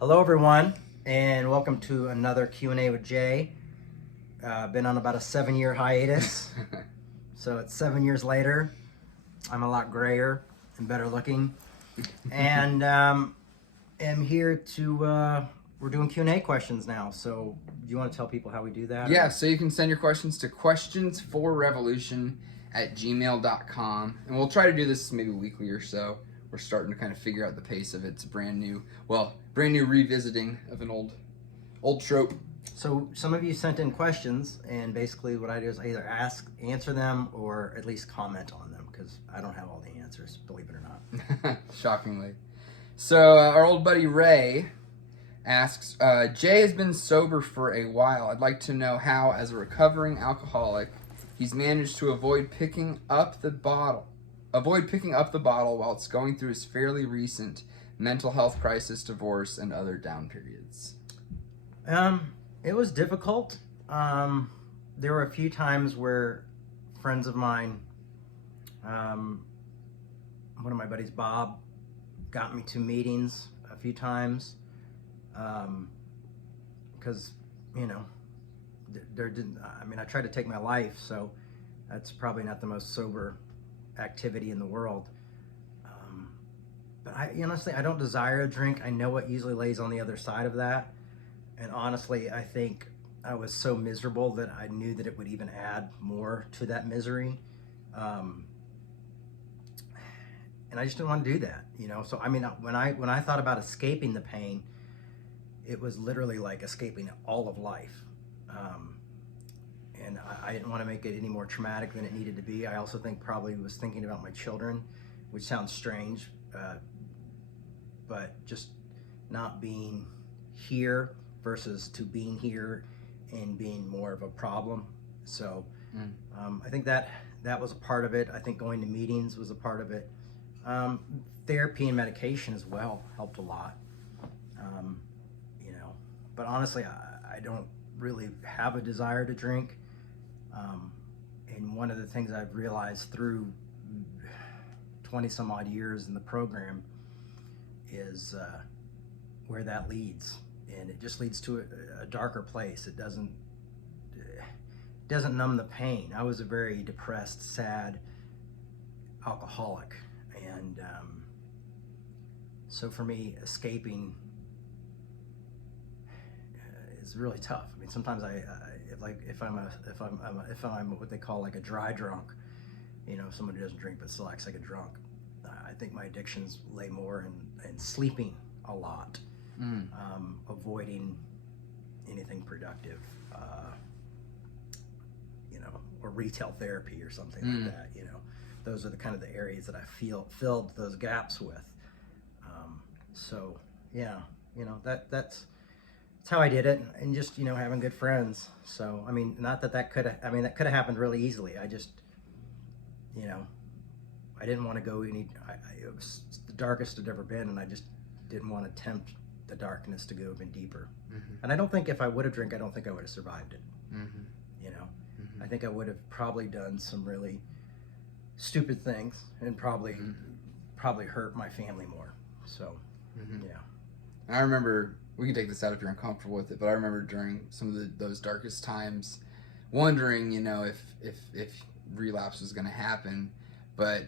Hello, everyone, and welcome to another Q&A with Jay. Been on about a 7-year hiatus, so it's 7 years later. I'm a lot grayer and better looking, and am here to. We're doing Q&A questions now. So, do you want to tell people how we do that? Yeah, so you can send your questions to questionsforrevolution@gmail.com, and we'll try to do this maybe weekly or so. We're starting to kind of figure out the pace of it. It's a brand new revisiting of an old trope. So some of you sent in questions, and basically what I do is I either answer them, or at least comment on them, because I don't have all the answers, believe it or not. Shockingly. So our old buddy Ray asks, Jay has been sober for a while. I'd like to know how, as a recovering alcoholic, he's managed to avoid picking up the bottle while it's going through his fairly recent mental health crisis, divorce, and other down periods. It was difficult. There were a few times where friends of mine, one of my buddies, Bob, got me to meetings a few times, because, I tried to take my life, so that's probably not the most sober activity in the world. But honestly, I don't desire a drink. I know what usually lays on the other side of that. And honestly, I think I was so miserable that I knew that it would even add more to that misery. And I just didn't want to do that, So, when I thought about escaping the pain, it was literally like escaping all of life. And I didn't want to make it any more traumatic than it needed to be. I also think probably was thinking about my children, which sounds strange, but just not being here versus to being here and being more of a problem. So I think that was a part of it. I think going to meetings was a part of it. Therapy and medication as well helped a lot. But honestly, I don't really have a desire to drink. And one of the things I've realized through 20 some odd years in the program is where that leads. And it just leads to a darker place. It doesn't numb the pain. I was a very depressed, sad alcoholic. And so for me, escaping is really tough. Sometimes if I'm what they call like a dry drunk, someone who doesn't drink but still acts like a drunk. I think my addictions lay more in sleeping a lot, avoiding anything productive, or retail therapy or something like that. Those are the kind of the areas that I filled those gaps with. So yeah, that's how I did it, and just having good friends. So not that could have happened really easily. I just I didn't want to go it was the darkest it had ever been, and I just didn't want to tempt the darkness to go even deeper. And I don't think if I would have drank, I don't think I would have survived it. I think I would have probably done some really stupid things and probably hurt my family more. So yeah. And I remember, we can take this out if you're uncomfortable with it, but I remember during some of those darkest times wondering, if relapse was going to happen, but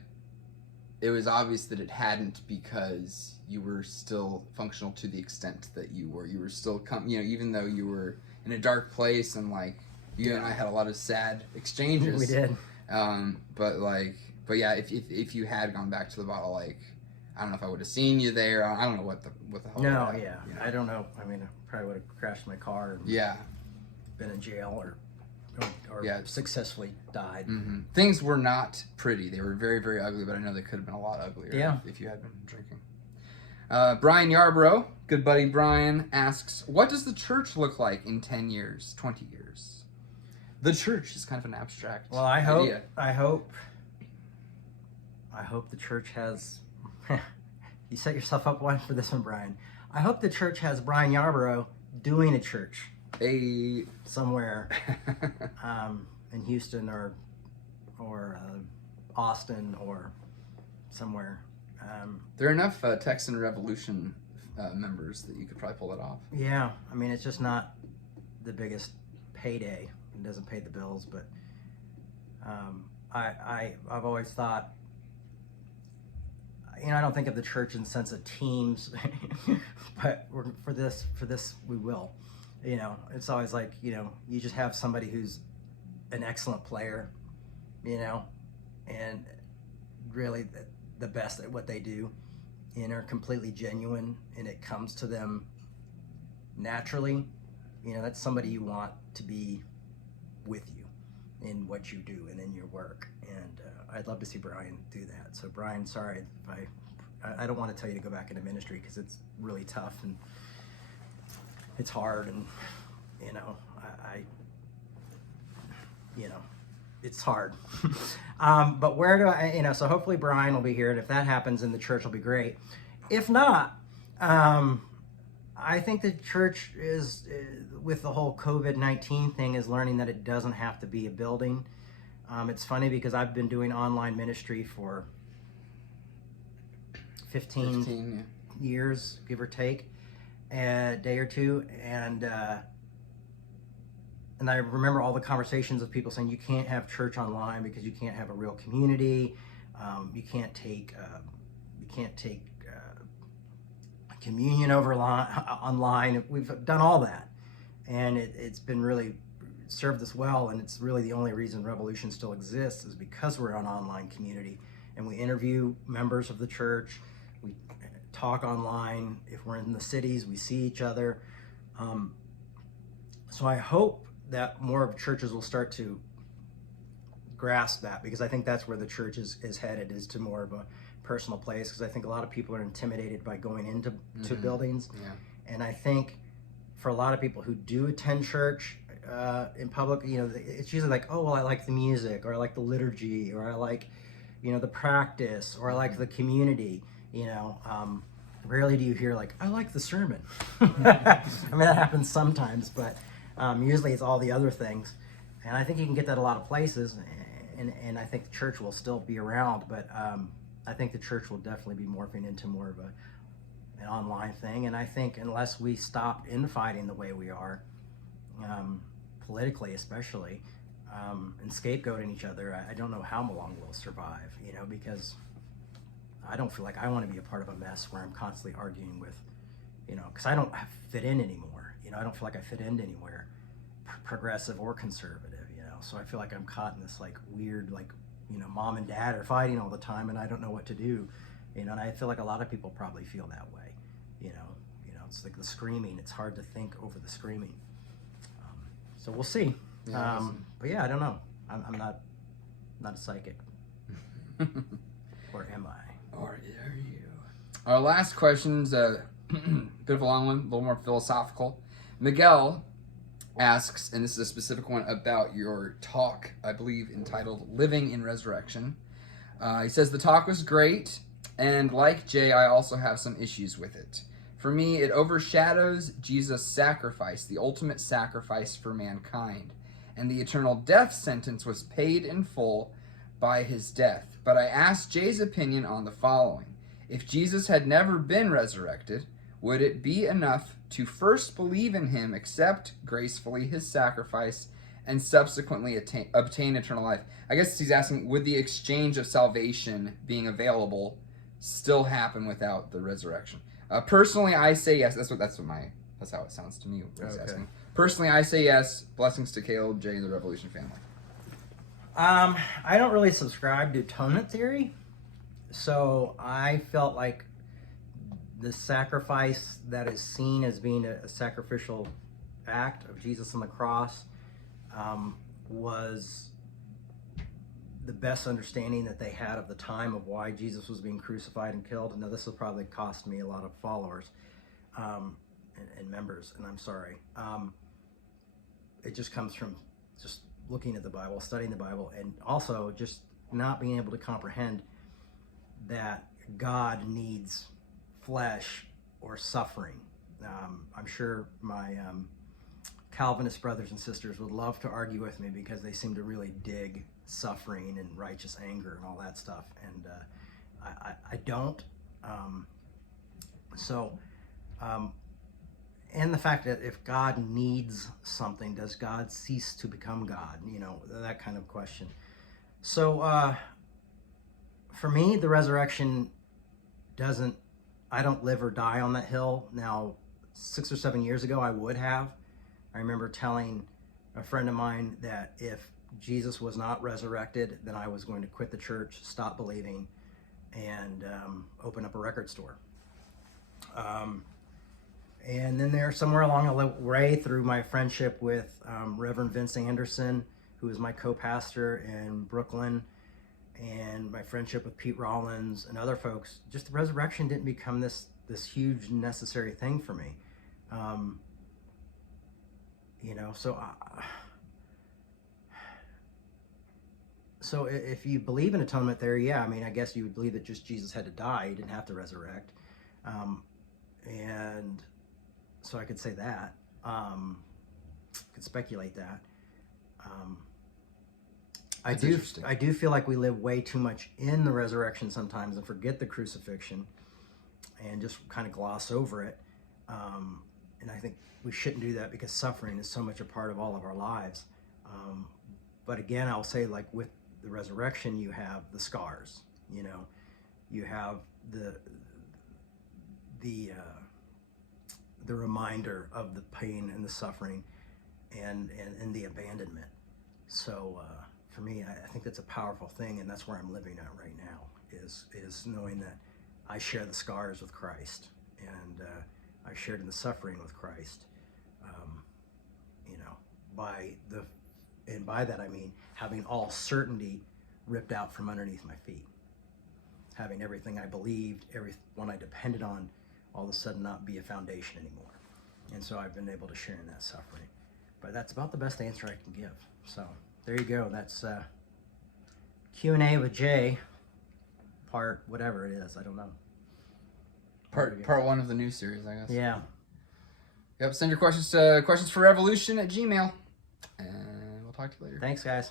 it was obvious that it hadn't, because you were still functional to the extent that you were. You were still, even though you were in a dark place, and you and I had a lot of sad exchanges. We did. But yeah, if you had gone back to the bottle, I don't know if I would have seen you there. I don't know what the hell. No, yeah, I don't know. I probably would have crashed my car. And been in jail or successfully died. Things were not pretty. They were very, very ugly, but I know they could have been a lot uglier if you had been drinking. Brian Yarbrough, good buddy Brian, asks, what does the church look like in 10 years, 20 years? The church is kind of an abstract idea. I hope the church has... You set yourself up one for this one, Brian. I hope the church has Brian Yarbrough doing a church. Somewhere in Houston or Austin or somewhere. There are enough Texan Revolution members that you could probably pull that off. Yeah, I mean, it's just not the biggest payday. It doesn't pay the bills, but I've always thought, I don't think of the church in the sense of teams, but for this we will. It's always like, you just have somebody who's an excellent player, and really the best at what they do, and are completely genuine, and it comes to them naturally. That's somebody you want to be with you in what you do and in your work. And I'd love to see Brian do that. So Brian, sorry if I don't want to tell you to go back into ministry, because it's really tough and it's hard, and it's hard. But where do I, so hopefully Brian will be here, and if that happens, then the church will be great. If not, I think the church is, with the whole COVID-19 thing, is learning that it doesn't have to be a building. It's funny because I've been doing online ministry for 15 years, give or take, a day or two, and I remember all the conversations of people saying you can't have church online because you can't have a real community. You can't take communion online. We've done all that, and it's been really served us well, and it's really the only reason Revolution still exists is because we're an online community, and we interview members of the church. We talk online. If we're in the cities, we see each other. So I hope that more of churches will start to grasp that, because I think that's where the church is headed, is to more of a personal place, because I think a lot of people are intimidated by going into buildings. Yeah. And I think for a lot of people who do attend church in public, it's usually like, oh, well, I like the music, or I like the liturgy, or I like, the practice, or I like the community. Rarely do you hear like, I like the sermon. I mean, that happens sometimes, but usually it's all the other things. And I think you can get that a lot of places, and I think the church will still be around, but I think the church will definitely be morphing into more of an online thing. And I think unless we stop infighting the way we are, politically especially, and scapegoating each other, I don't know how long we'll survive, because I don't feel like I want to be a part of a mess where I'm constantly arguing with, because I don't fit in anymore. I don't feel like I fit in anywhere, progressive or conservative, so I feel like I'm caught in this like weird, like, mom and dad are fighting all the time and I don't know what to do, and I feel like a lot of people probably feel that way, it's like the screaming, it's hard to think over the screaming. So we'll see. Yeah, but yeah, I don't know. I'm not a psychic. Or am I? Or are you? Our last question's a bit of a long one, a little more philosophical. Miguel asks, and this is a specific one about your talk, I believe, entitled Living in Resurrection. He says, the talk was great, and like Jay, I also have some issues with it. For me, it overshadows Jesus' sacrifice, the ultimate sacrifice for mankind, and the eternal death sentence was paid in full by his death. But I asked Jay's opinion on the following. If Jesus had never been resurrected, would it be enough to first believe in him, accept gracefully his sacrifice, and subsequently obtain eternal life? I guess he's asking, would the exchange of salvation being available still happen without the resurrection? Personally, I say yes. That's how it sounds to me. What he's asking. Personally, I say yes. Blessings to Caleb, Jay, and the Revolution family. I don't really subscribe to atonement theory, so I felt like the sacrifice that is seen as being a sacrificial act of Jesus on the cross was the best understanding that they had of the time of why Jesus was being crucified and killed. And now this will probably cost me a lot of followers and members, and I'm sorry. It just comes from just looking at the Bible, studying the Bible, and also just not being able to comprehend that God needs flesh or suffering. I'm sure my Calvinist brothers and sisters would love to argue with me because they seem to really dig suffering and righteous anger and all that stuff, and I don't. So And the fact that if God needs something, does God cease to become God? You know, that kind of question. So for me, the resurrection I don't live or die on that hill. Now, 6 or 7 years ago, I would have. I remember telling a friend of mine that if Jesus was not resurrected, then I was going to quit the church, stop believing, and open up a record store. And then there, somewhere along the way, through my friendship with Reverend Vince Anderson, who is my co-pastor in Brooklyn, and my friendship with Pete Rollins and other folks, just the resurrection didn't become this huge necessary thing for me. You know, so if you believe in atonement there, yeah, I mean, I guess you would believe that just Jesus had to die, he didn't have to resurrect. And so I could say that, could speculate that. I do feel like we live way too much in the resurrection sometimes and forget the crucifixion and just kind of gloss over it. And I think we shouldn't do that because suffering is so much a part of all of our lives. But again, I'll say, like, with the resurrection, you have the scars, you know, you have the reminder of the pain and the suffering and the abandonment. So for me, I think that's a powerful thing, and that's where I'm living at right now, is knowing that I share the scars with Christ, and I shared in the suffering with Christ. You know, by that I mean having all certainty ripped out from underneath my feet, having everything I believed, everyone I depended on, all of a sudden not be a foundation anymore. And so I've been able to share in that suffering. But that's about the best answer I can give. So there you go. That's Q&A with Jay, part whatever it is. I don't know. Part 1 of the new series, I guess. Yeah. Yep. Send your questions to questionsforrevolution@gmail.com. And we'll talk to you later. Thanks, guys.